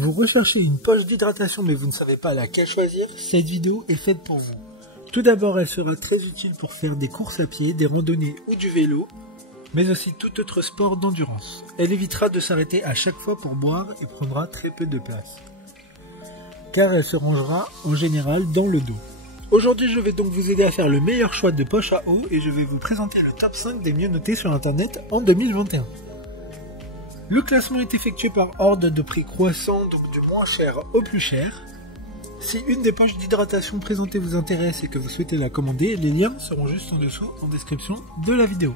Vous recherchez une poche d'hydratation mais vous ne savez pas laquelle choisir? Cette vidéo est faite pour vous. Tout d'abord, elle sera très utile pour faire des courses à pied, des randonnées ou du vélo, mais aussi tout autre sport d'endurance. Elle évitera de s'arrêter à chaque fois pour boire et prendra très peu de place, car elle se rangera en général dans le dos. Aujourd'hui, je vais donc vous aider à faire le meilleur choix de poche à eau et je vais vous présenter le top 5 des mieux notés sur internet en 2021. Le classement est effectué par ordre de prix croissant, donc du moins cher au plus cher. Si une des poches d'hydratation présentées vous intéresse et que vous souhaitez la commander, les liens seront juste en dessous en description de la vidéo.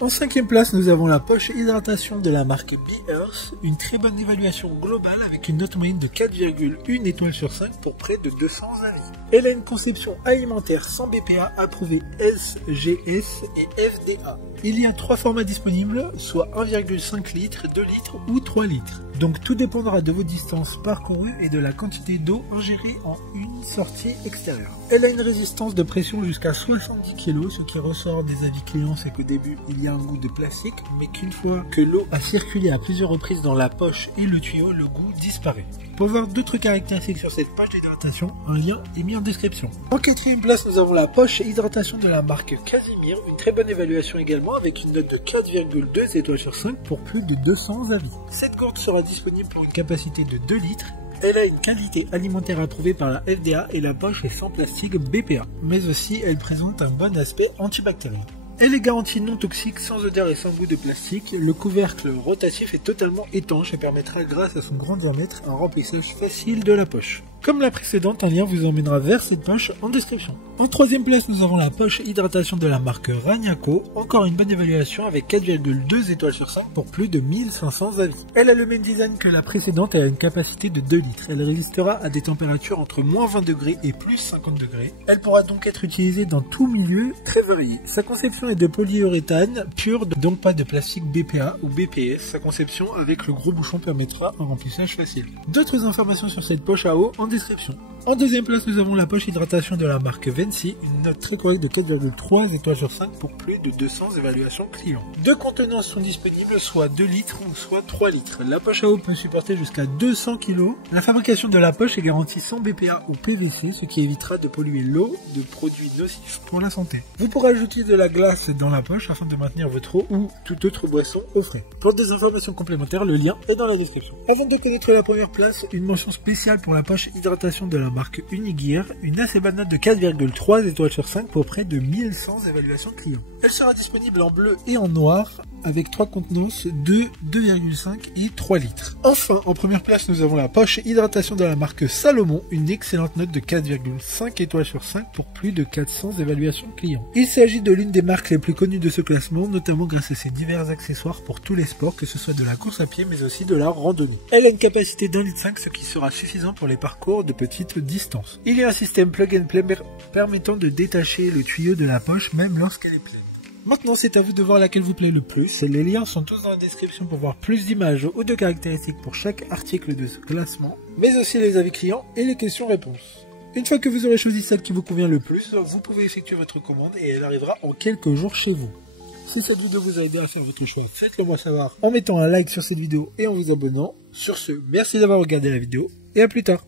En 5e place, nous avons la poche hydratation de la marque Be Earth, une très bonne évaluation globale avec une note moyenne de 4,1 étoiles sur 5 pour près de 200 avis. Elle a une conception alimentaire sans BPA approuvée SGS et FDA. Il y a 3 formats disponibles, soit 1,5 litres, 2 litres ou 3 litres. Donc tout dépendra de vos distances parcourues et de la quantité d'eau ingérée en une sortie extérieure. Elle a une résistance de pression jusqu'à 70 kg, ce qui ressort des avis clients, c'est qu'au début il y a un goût de plastique, mais qu'une fois que l'eau a circulé à plusieurs reprises dans la poche et le tuyau, le goût disparaît. Pour voir d'autres caractéristiques sur cette poche d'hydratation, un lien est mis en description. En 4e place, nous avons la poche hydratation de la marque Casimir, une très bonne évaluation également avec une note de 4,2 étoiles sur 5 pour plus de 200 avis. Cette gourde sera disponible pour une capacité de 2 litres. Elle a une qualité alimentaire approuvée par la FDA et la poche est sans plastique BPA, mais aussi elle présente un bon aspect antibactérien. Elle est garantie non toxique, sans odeur et sans goût de plastique. Le couvercle rotatif est totalement étanche et permettra, grâce à son grand diamètre, un remplissage facile de la poche. Comme la précédente, un lien vous emmènera vers cette poche en description. En 3e place, nous avons la poche hydratation de la marque Ragnaco. Encore une bonne évaluation avec 4,2 étoiles sur 5 pour plus de 1500 avis. Elle a le même design que la précédente et a une capacité de 2 litres. Elle résistera à des températures entre moins 20 degrés et plus 50 degrés. Elle pourra donc être utilisée dans tout milieu très varié. Sa conception est de polyuréthane pur, donc pas de plastique BPA ou BPS. Sa conception avec le gros bouchon permettra un remplissage facile. D'autres informations sur cette poche à eau en description. En 2e place, nous avons la poche hydratation de la marque Vensi, une note très correcte de 4,3 étoiles sur 5 pour plus de 200 évaluations clients. 2 contenants sont disponibles, soit 2 litres ou soit 3 litres. La poche à eau peut supporter jusqu'à 200 kg. La fabrication de la poche est garantie sans BPA ou PVC, ce qui évitera de polluer l'eau de produits nocifs pour la santé. Vous pourrez ajouter de la glace dans la poche afin de maintenir votre eau ou toute autre boisson au frais. Pour des informations complémentaires, le lien est dans la description. Avant de connaître la première place, une mention spéciale pour la poche hydratation de la marque Unigear, une assez bonne note de 4,3 étoiles sur 5 pour près de 1100 évaluations clients. Elle sera disponible en bleu et en noir avec 3 contenances de 2,5 et 3 litres. Enfin, en première place, nous avons la poche hydratation de la marque Salomon, une excellente note de 4,5 étoiles sur 5 pour plus de 400 évaluations clients. Il s'agit de l'une des marques les plus connues de ce classement, notamment grâce à ses divers accessoires pour tous les sports, que ce soit de la course à pied mais aussi de la randonnée. Elle a une capacité d'1,5 litre, ce qui sera suffisant pour les parcours de petite distance. Il y a un système plug and play permettant de détacher le tuyau de la poche même lorsqu'elle est pleine. Maintenant, c'est à vous de voir laquelle vous plaît le plus. Les liens sont tous dans la description pour voir plus d'images ou de caractéristiques pour chaque article de ce classement, mais aussi les avis clients et les questions-réponses. Une fois que vous aurez choisi celle qui vous convient le plus, vous pouvez effectuer votre commande et elle arrivera en quelques jours chez vous. Si cette vidéo vous a aidé à faire votre choix, faites-le moi savoir en mettant un like sur cette vidéo et en vous abonnant. Sur ce, merci d'avoir regardé la vidéo et à plus tard.